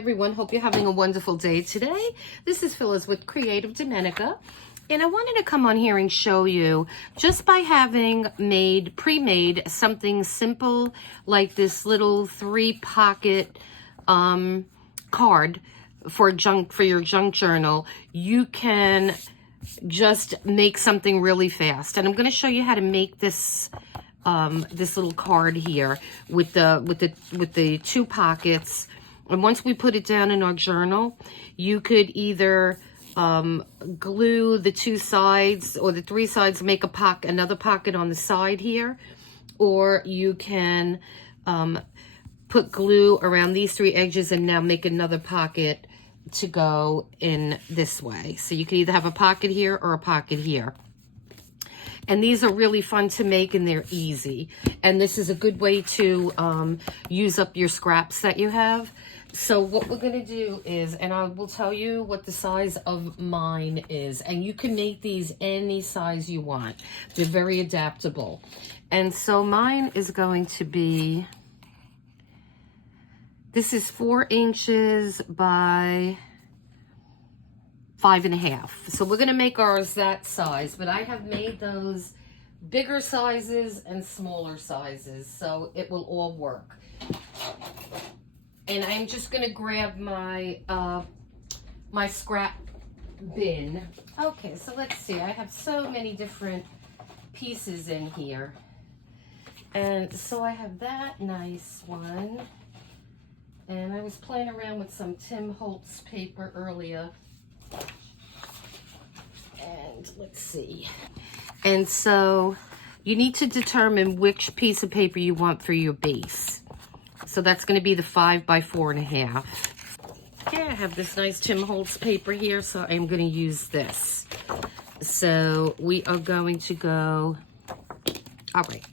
everyone, hope you're having a wonderful day today. This is Phyllis with CreativeDomenica, and I wanted to come on here and show you, just by having pre-made something simple like this little 3-pocket card for your junk journal, you can just make something really fast. And I'm going to show you how to make this this little card here with the 2 pockets. And once we put it down in our journal, you could either glue the 2 sides or the 3 sides, make another pocket on the side here, or you can put glue around these 3 edges and now make another pocket to go in this way. So you can either have a pocket here or a pocket here. And these are really fun to make, and they're easy. And this is a good way to use up your scraps that you have. So what we're going to do is, and I will tell you what the size of mine is. And you can make these any size you want. They're very adaptable. And so mine is going to be, this is 4 inches by 5.5. So we're going to make ours that size, but I have made those bigger sizes and smaller sizes, so it will all work. And I'm just going to grab my my scrap bin. Okay, so let's see. I have so many different pieces in here. And so I have that nice one. And I was playing around with some Holtz Paper earlier. And let's see. And so you need to determine which piece of paper you want for your base. So that's going to be the 5 by 4.5. Okay, I have this nice Holtz paper here, so I'm going to use this. So we are going to go, all right.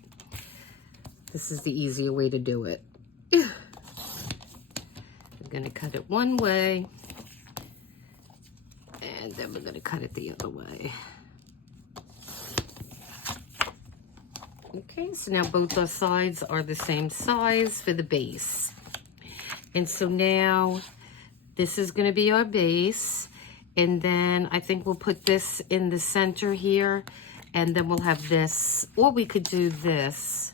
This is the easier way to do it. I'm going to cut it one way. And then we're going to cut it the other way. Okay, so now both our sides are the same size for the base. And so now this is going to be our base. And then I think we'll put this in the center here. And then we'll have this, or we could do this.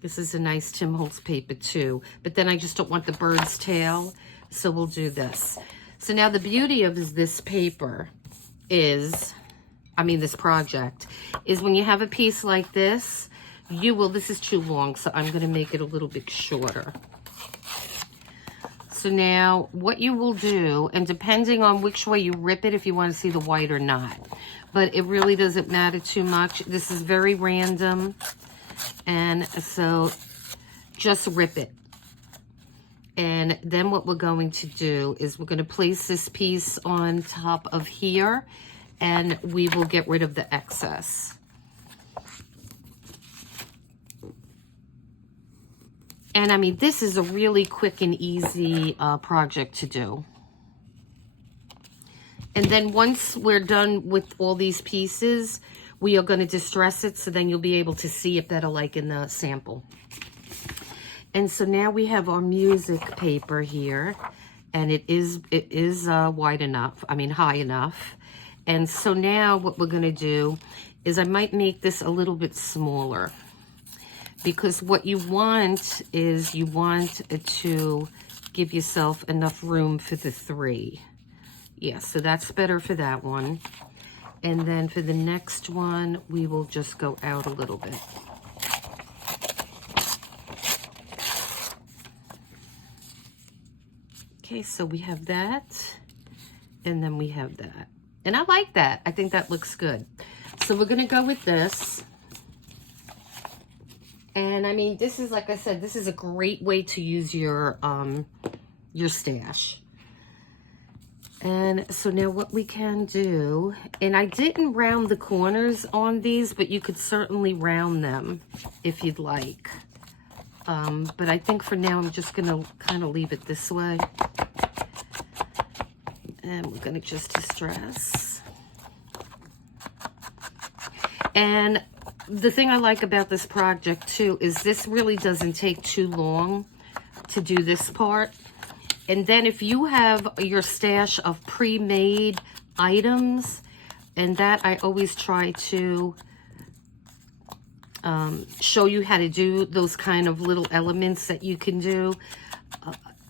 This is a nice Holtz paper too. But then I just don't want the bird's tail. So we'll do this. So now the beauty of this paper is, this project, is when you have a piece like this, this is too long, so I'm going to make it a little bit shorter. So now what you will do, and depending on which way you rip it, if you want to see the white or not, but it really doesn't matter too much. This is very random, and so just rip it. And then what we're going to do is we're going to place this piece on top of here, and we will get rid of the excess. And this is a really quick and easy project to do. And then once we're done with all these pieces, we are going to distress it, so then you'll be able to see it better like in the sample. And so now we have our music paper here, and it is wide enough, high enough. And so now what we're going to do is I might make this a little bit smaller, because what you want is you want to give yourself enough room for the 3. Yeah, so that's better for that one. And then for the next one, we will just go out a little bit. Okay, so we have that, and then we have that. And I like that. I think that looks good. So we're going to go with this. And this is, like I said, this is a great way to use your stash. And so now what we can do, and I didn't round the corners on these, but you could certainly round them if you'd like. But I think for now, I'm just going to kind of leave it this way. And we're going to just distress. And the thing I like about this project too is this really doesn't take too long to do this part. And then if you have your stash of pre-made items, and that I always try to show you how to do those kind of little elements that you can do,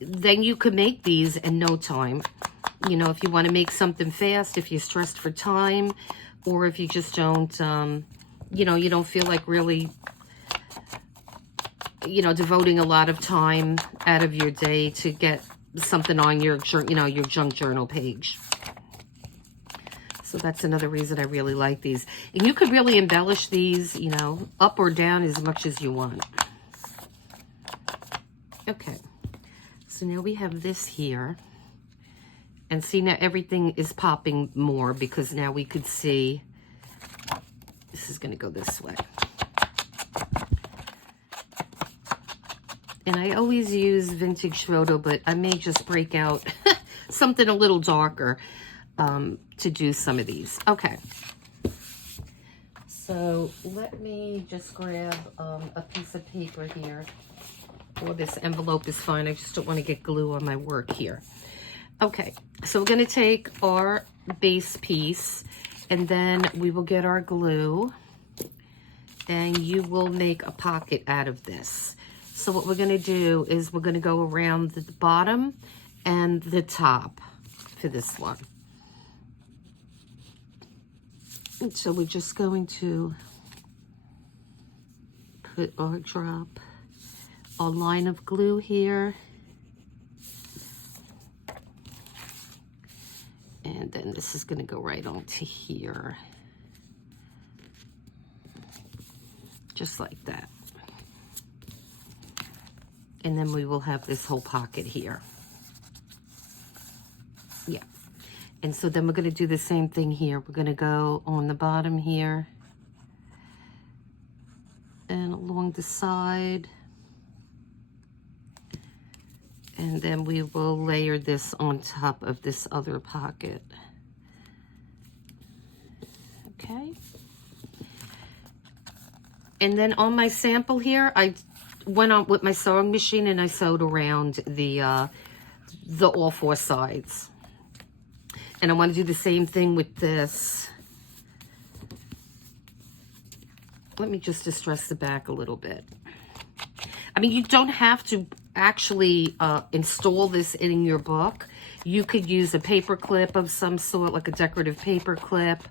then you could make these in no time. You know, if you want to make something fast, if you're stressed for time, or if you just don't, you know, you don't feel like really, you know, devoting a lot of time out of your day to get something on your, you know, your junk journal page. So that's another reason I really like these. And you could really embellish these, you know, up or down as much as you want. Okay. So now we have this here. And see, now everything is popping more because now we could see. This is going to go this way. And I always use vintage photo, but I may just break out something a little darker to do some of these. Okay. So let me just grab a piece of paper here. Or this envelope is fine. I just don't want to get glue on my work here. Okay. So we're going to take our base piece and then we will get our glue and you will make a pocket out of this. So what we're going to do is we're going to go around the bottom and the top for this one. And so we're just going to put or drop a line of glue here. And then this is going to go right onto here. Just like that. And then we will have this whole pocket here. Yeah. And so then we're going to do the same thing here. We're going to go on the bottom here. And along the side. And then we will layer this on top of this other pocket. Okay. And then on my sample here, I went on with my sewing machine and I sewed around the all four sides. And I want to do the same thing with this. Let me just distress the back a little bit. I mean, you don't have to actually install this in your book. You could use a paper clip of some sort, like a decorative paper clip.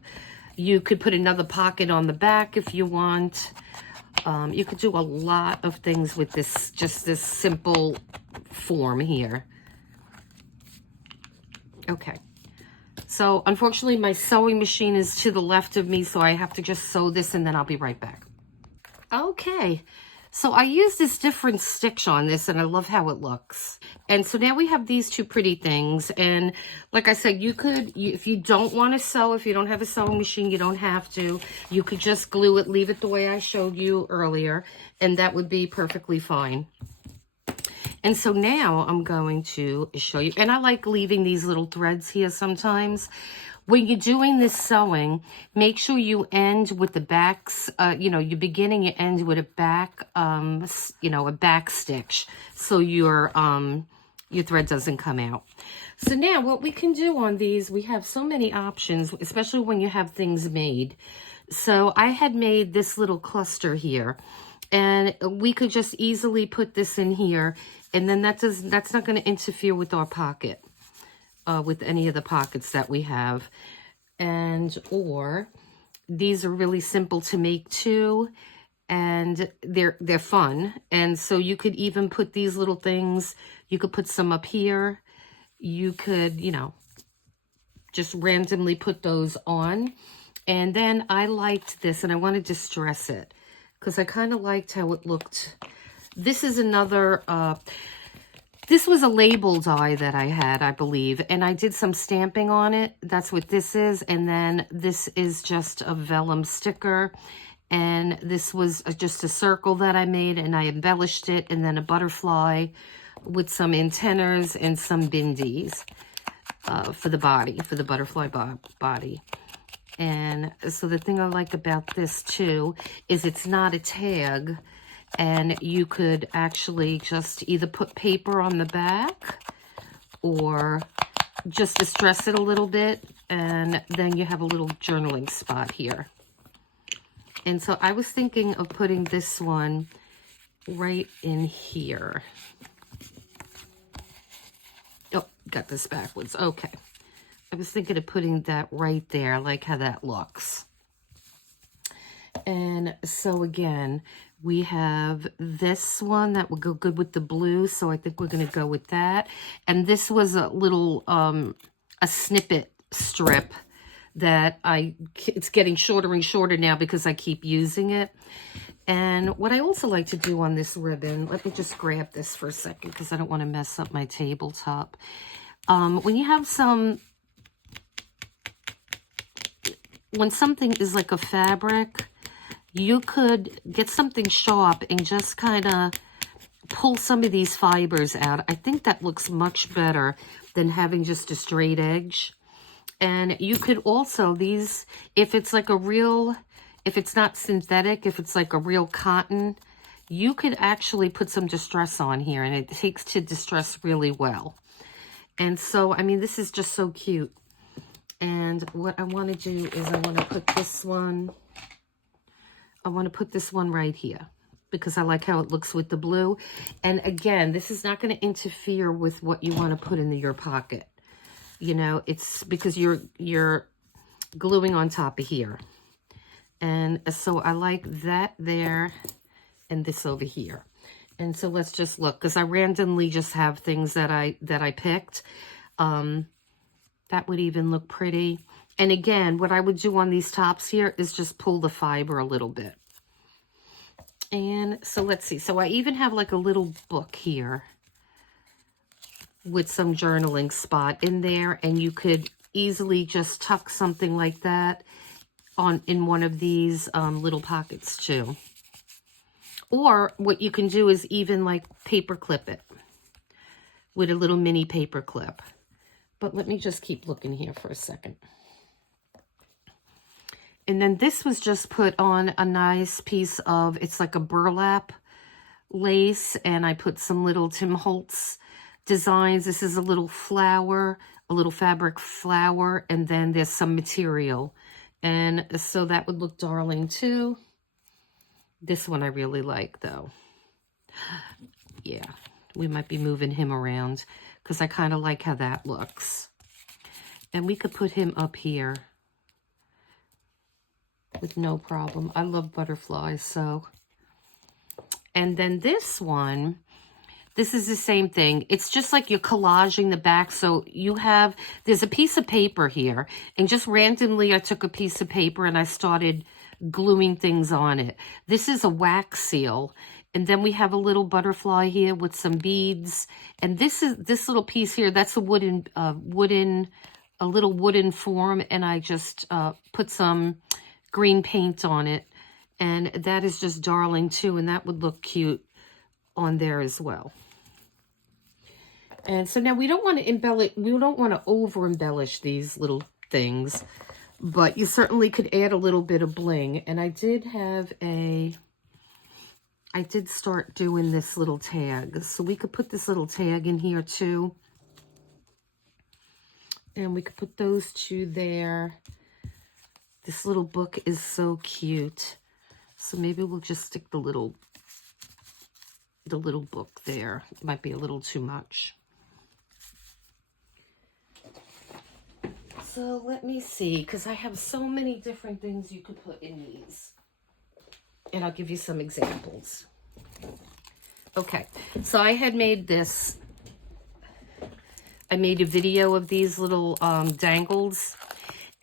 You could put another pocket on the back if you want. You could do a lot of things with this, just this simple form here. Okay. So, unfortunately, my sewing machine is to the left of me, so I have to just sew this and then I'll be right back. Okay. So I use this different stitch on this and I love how it looks. And so now we have these two pretty things. And like I said, you could, if you don't want to sew, if you don't have a sewing machine, you don't have to. You could just glue it, leave it the way I showed you earlier, and that would be perfectly fine. And so now I'm going to show you, and I like leaving these little threads here sometimes. When you're doing this sewing, make sure you end with the backs, you know, you're beginning, you end with a back, you know, a back stitch, so your thread doesn't come out. So now what we can do on these, we have so many options, especially when you have things made. So I had made this little cluster here, and we could just easily put this in here, and then that's not going to interfere with our pocket. With any of the pockets that we have. And or these are really simple to make too, and they're fun. And so you could even put these little things, you could put some up here, you could, you know, just randomly put those on. And then I liked this, and I wanted to stress it because I kind of liked how it looked. This is another this was a label die that I had, I believe, and I did some stamping on it. That's what this is. And then this is just a vellum sticker. And this was just a circle that I made, and I embellished it, and then a butterfly with some antennas and some bindies for the body, for the butterfly body. And so the thing I like about this too is it's not a tag. And you could actually just either put paper on the back, or just distress it a little bit, and then you have a little journaling spot here. And so I was thinking of putting this one right in here. Oh, got this backwards. Okay. I was thinking of putting that right there. I like how that looks. And so again, we have this one that would go good with the blue, so I think we're going to go with that. And this was a little, a snippet strip that it's getting shorter and shorter now because I keep using it. And what I also like to do on this ribbon, let me just grab this for a second because I don't want to mess up my tabletop. When you have when something is like a fabric, you could get something sharp and just kind of pull some of these fibers out. I think that looks much better than having just a straight edge. And you could also, if it's like a real, if it's not synthetic, if it's like a real cotton, you could actually put some distress on here, and it takes to distress really well. And so, I mean, this is just so cute. And what I want to do is I want to put this one, right here because I like how it looks with the blue. And again, this is not going to interfere with what you want to put in your pocket. You know, it's because you're gluing on top of here. And so I like that there and this over here. And so let's just look, because I randomly just have things that I picked. That would even look pretty. And again, what I would do on these tops here is just pull the fiber a little bit. And so let's see. So I even have like a little book here with some journaling spot in there, and you could easily just tuck something like that in one of these little pockets too. Or what you can do is even like paper clip it with a little mini paper clip. But let me just keep looking here for a second. And then this was just put on a nice piece of, it's like a burlap lace, and I put some little Tim Holtz designs. This is a little flower, a little fabric flower, and then there's some material. And so that would look darling too. This one I really like though. Yeah, we might be moving him around because I kind of like how that looks. And we could put him up here with no problem. I love butterflies, so. And then this one, this is the same thing. It's just like you're collaging the back. So you have, there's a piece of paper here, and just randomly I took a piece of paper and I started gluing things on it. This is a wax seal. And then we have a little butterfly here with some beads. And this little piece here, that's a little wooden form. And I just put some green paint on it. And that is just darling too. And that would look cute on there as well. And so now we don't want to embellish, we don't want to over embellish these little things, but you certainly could add a little bit of bling. And I did start doing this little tag. So we could put this little tag in here too. And we could put those two there. This little book is so cute. So maybe we'll just stick the little book there. It might be a little too much. So let me see, because I have so many different things you could put in these. And I'll give you some examples. Okay, so I had made this. I made a video of these little dangles.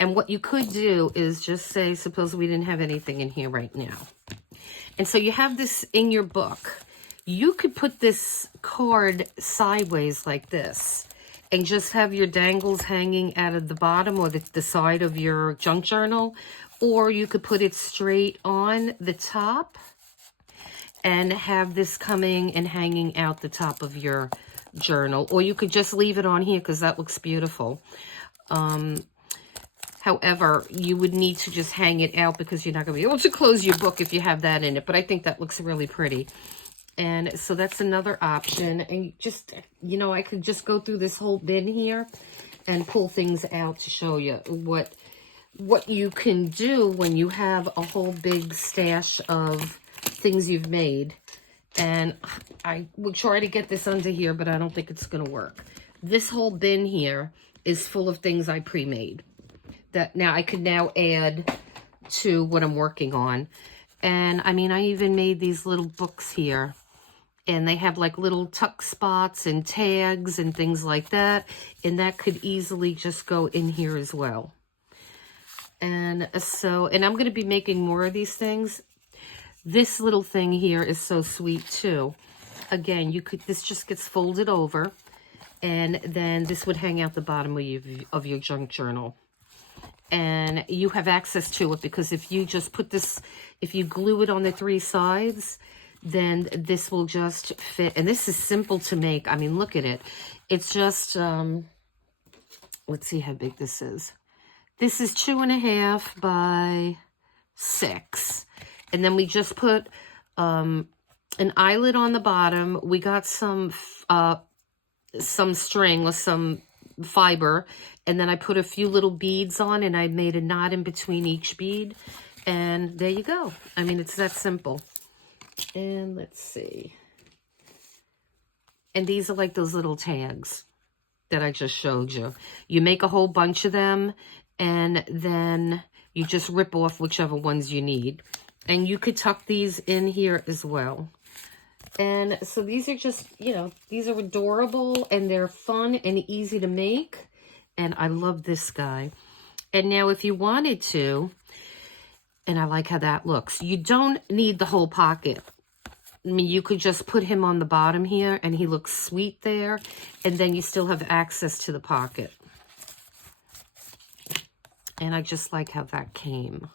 And what you could do is just say, suppose we didn't have anything in here right now. And so you have this in your book. You could put this card sideways like this and just have your dangles hanging out of the bottom or the side of your junk journal. Or you could put it straight on the top and have this coming and hanging out the top of your journal. Or you could just leave it on here because that looks beautiful. However, you would need to just hang it out because you're not going to be able to close your book if you have that in it. But I think that looks really pretty. And so that's another option. And just, you know, I could just go through this whole bin here and pull things out to show you what you can do when you have a whole big stash of things you've made. And I will try to get this under here, but I don't think it's going to work. This whole bin here is full of things I pre-made that now I could now add to what I'm working on. And I mean, I even made these little books here, and they have like little tuck spots and tags and things like that. And that could easily just go in here as well. And so, and I'm going to be making more of these things. This little thing here is so sweet too. Again, you could, this just gets folded over, and then this would hang out the bottom of your junk journal. And you have access to it because if you just put this, if you glue it on the 3 sides, then this will just fit. And this is simple to make. I mean, look at it. It's just, let's see how big this is. This is 2.5 by 6. And then we just put an eyelet on the bottom. We got some string or some fiber, and then I put a few little beads on, and I made a knot in between each bead, and there you go. I mean, it's that simple. And let's see. And these are like those little tags that I just showed you. You make a whole bunch of them, and then you just rip off whichever ones you need. And you could tuck these in here as well. And so these are just, you know, these are adorable, and they're fun and easy to make. And I love this guy. And now if you wanted to, and I like how that looks, you don't need the whole pocket. I mean, you could just put him on the bottom here, and he looks sweet there. And then you still have access to the pocket. And I just like how that came.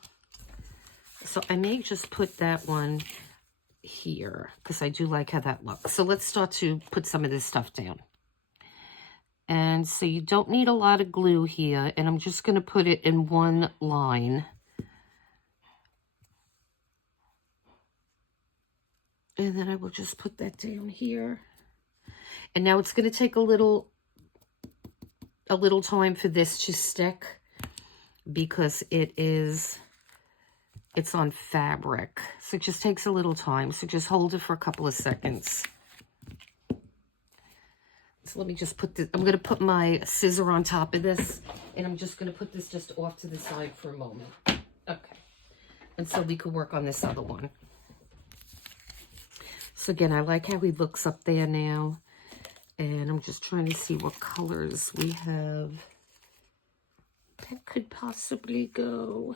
So I may just put that one here because I do like how that looks. So let's start to put some of this stuff down. And so you don't need a lot of glue here, and I'm just going to put it in one line. And then I will just put that down here. And now it's going to take a little time for this to stick because it's on fabric. So it just takes a little time. So just hold it for a couple of seconds. So let me just put this, I'm going to put my scissor on top of this, and I'm just going to put this just off to the side for a moment. Okay. And so we could work on this other one. So again, I like how he looks up there now. And I'm just trying to see what colors we have that could possibly go.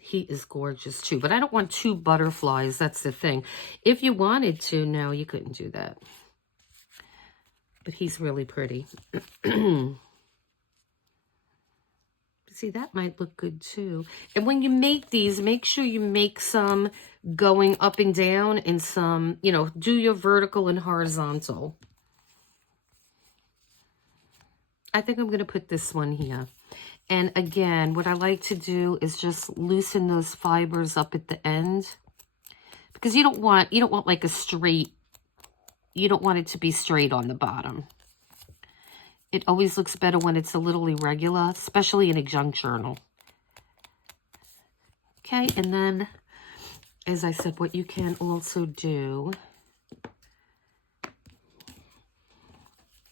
He is gorgeous too, but I don't want 2 butterflies. That's the thing. If you wanted to, no, you couldn't do that. But he's really pretty. See, that might look good too. And when you make these, make sure you make some going up and down and some, you know, do your vertical and horizontal. I think I'm going to put this one here. And again, what I like to do is just loosen those fibers up at the end, because you don't want like a straight, you don't want it to be straight on the bottom. It always looks better when it's a little irregular, especially in a junk journal. Okay, and then, as I said, what you can also do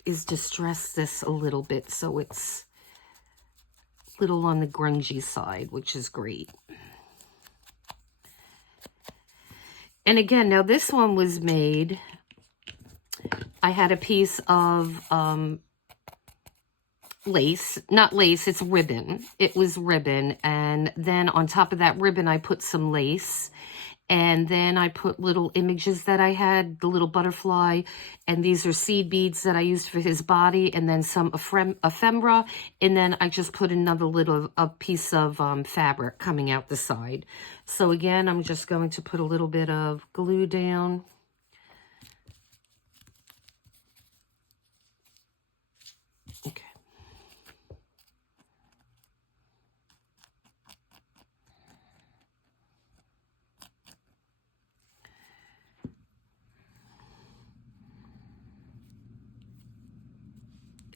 is distress this a little bit so it's a little on the grungy side, which is great. And again, now this one was made, I had a piece of lace, not lace, it's ribbon. It was ribbon, and then on top of that ribbon, I put some lace, and then I put little images that I had, the little butterfly, and these are seed beads that I used for his body, and then some ephemera, and then I just put another little piece of fabric coming out the side. So again, I'm just going to put a little bit of glue down. Okay.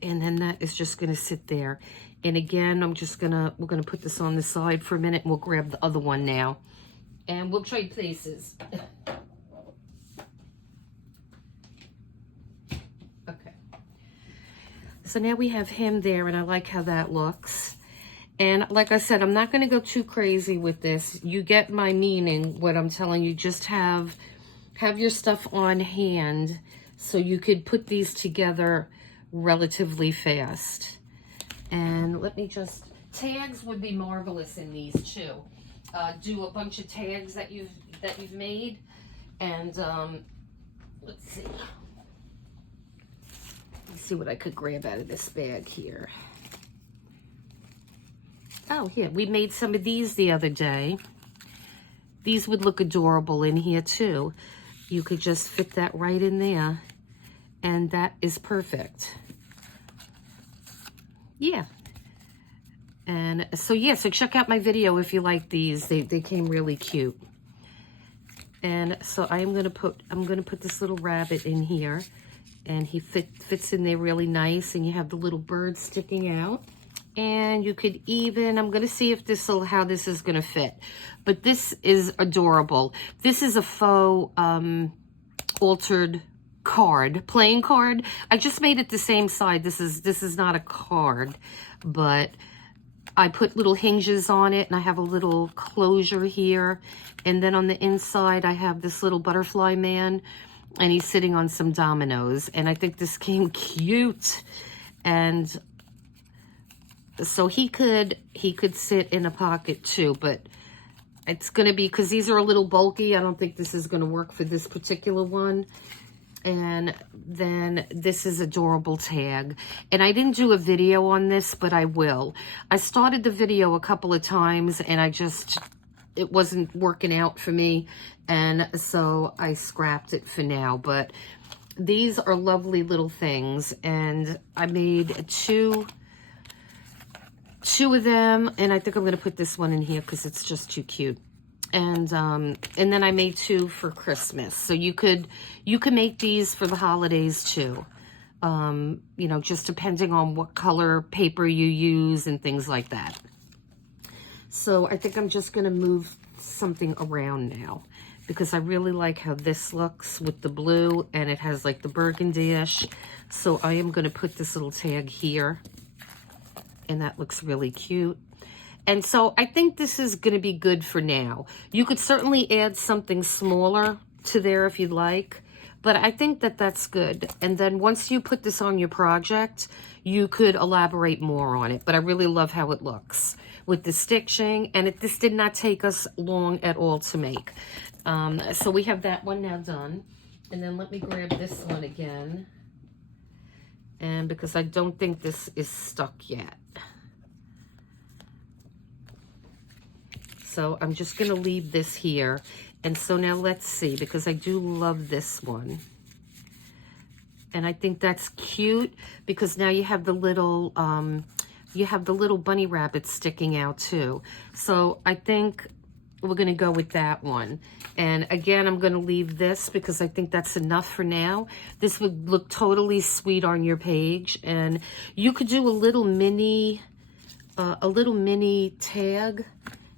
And then that is just gonna sit there. And again, we're gonna put this on the side for a minute, and we'll grab the other one now. And we'll trade places. Okay. So now we have him there, and I like how that looks. And like I said, I'm not gonna go too crazy with this. You get my meaning, what I'm telling you. Just have your stuff on hand so you could put these together relatively fast. And let me just, tags would be marvelous in these too. Do a bunch of tags that you've made, and let's see what I could grab out of this bag here. Oh, here, we made some of these the other day. These would look adorable in here too. You could just fit that right in there, and that is perfect. Yeah. And so yeah, so check out my video if you like these. They came really cute. And so I'm gonna put this little rabbit in here, and he fits in there really nice, and you have the little bird sticking out. And you could even, I'm gonna see if how this is gonna fit. But this is adorable. This is a faux altered card, playing card. I just made it the same side. This is not a card, but I put little hinges on it, and I have a little closure here. And then on the inside, I have this little butterfly man, and he's sitting on some dominoes. And I think this came cute. And so he could sit in a pocket too, but it's going to be, because these are a little bulky, I don't think this is going to work for this particular one. And then this is adorable tag. And I didn't do a video on this, but I will. I started the video a couple of times, and it wasn't working out for me. And so I scrapped it for now. But these are lovely little things. And I made two of them. And I think I'm going to put this one in here because it's just too cute. And then I made two for Christmas. So you could make these for the holidays too. You know, just depending on what color paper you use and things like that. So I think I'm just going to move something around now, because I really like how this looks with the blue, and it has like the burgundy-ish. So I am going to put this little tag here, and that looks really cute. And so I think this is going to be good for now. You could certainly add something smaller to there if you'd like, but I think that that's good. And then once you put this on your project, you could elaborate more on it. But I really love how it looks with the stitching, and this did not take us long at all to make. So we have that one now done. And then let me grab this one again. And because I don't think this is stuck yet. So I'm just going to leave this here. And so now let's see, because I do love this one. And I think that's cute, because now you have the little bunny rabbit sticking out too. So I think we're going to go with that one. And again, I'm going to leave this because I think that's enough for now. This would look totally sweet on your page. And you could do a little mini tag.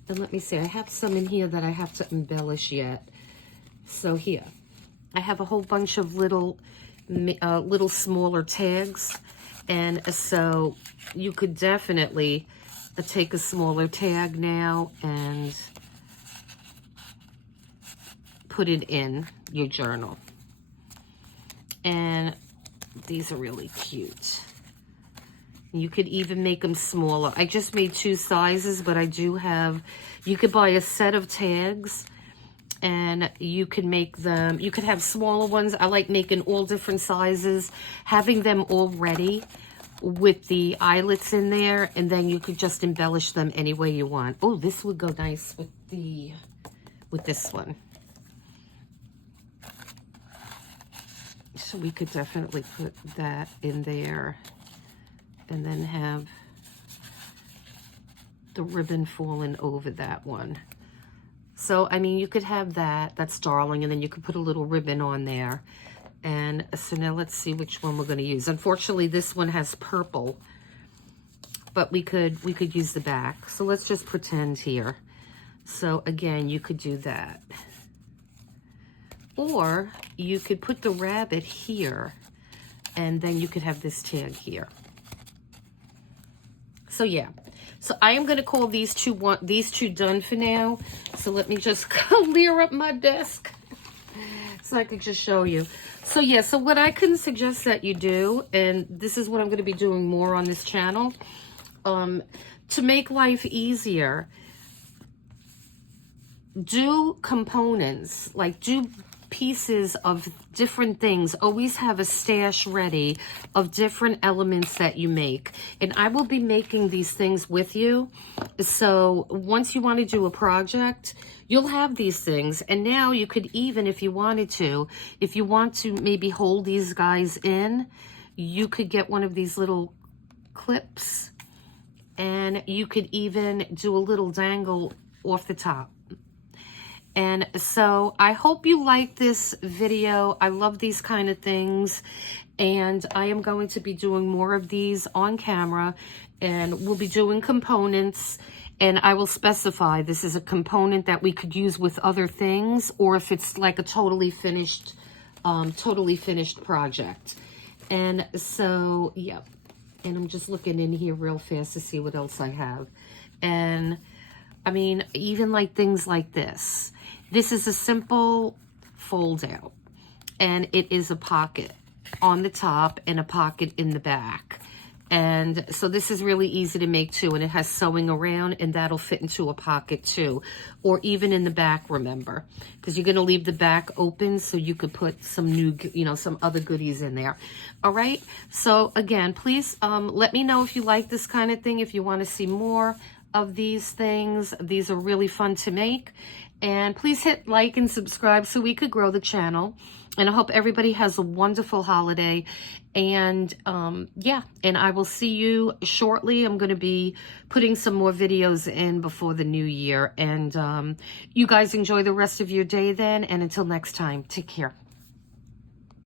And let me see, I have some in here that I have to embellish yet. So here, I have a whole bunch of little smaller tags. And so you could definitely take a smaller tag now and put it in your journal. And these are really cute. You could even make them smaller. I just made 2 sizes, but I do have, you could buy a set of tags, and you can make them, you could have smaller ones. I like making all different sizes, having them all ready with the eyelets in there, and then you could just embellish them any way you want. Oh, this would go nice with this one. So we could definitely put that in there. And then have the ribbon falling over that one. So, I mean, you could have that. That's darling. And then you could put a little ribbon on there. And so now let's see which one we're going to use. Unfortunately, this one has purple, but we could use the back. So let's just pretend here. So again, you could do that. Or you could put the rabbit here, and then you could have this tag here. So yeah, so I am going to call these two done for now. So let me just clear up my desk so I could just show you. So yeah, so what I can suggest that you do, and this is what I'm going to be doing more on this channel, to make life easier, do components, like do pieces of different things. Always have a stash ready of different elements that you make, and I will be making these things with you. So once you want to do a project, you'll have these things, and now you could even, if you wanted to, if you want to maybe hold these guys in, you could get one of these little clips, and you could even do a little dangle off the top. And so I hope you like this video. I love these kind of things, and I am going to be doing more of these on camera, and we'll be doing components, and I will specify this is a component that we could use with other things, or if it's like a totally finished project. And so yeah, and I'm just looking in here real fast to see what else I have. And I mean, even like things like this. This is a simple fold out, and it is a pocket on the top and a pocket in the back. And so this is really easy to make too, and it has sewing around, and that'll fit into a pocket too, or even in the back, remember, because you're going to leave the back open so you could put some new, some other goodies in there. All right. So again, please let me know if you like this kind of thing, if you want to see more of these things. These are really fun to make. And please hit like and subscribe so we could grow the channel. And I hope everybody has a wonderful holiday. And yeah, and I will see you shortly. I'm going to be putting some more videos in before the new year. And you guys enjoy the rest of your day then. And until next time, take care.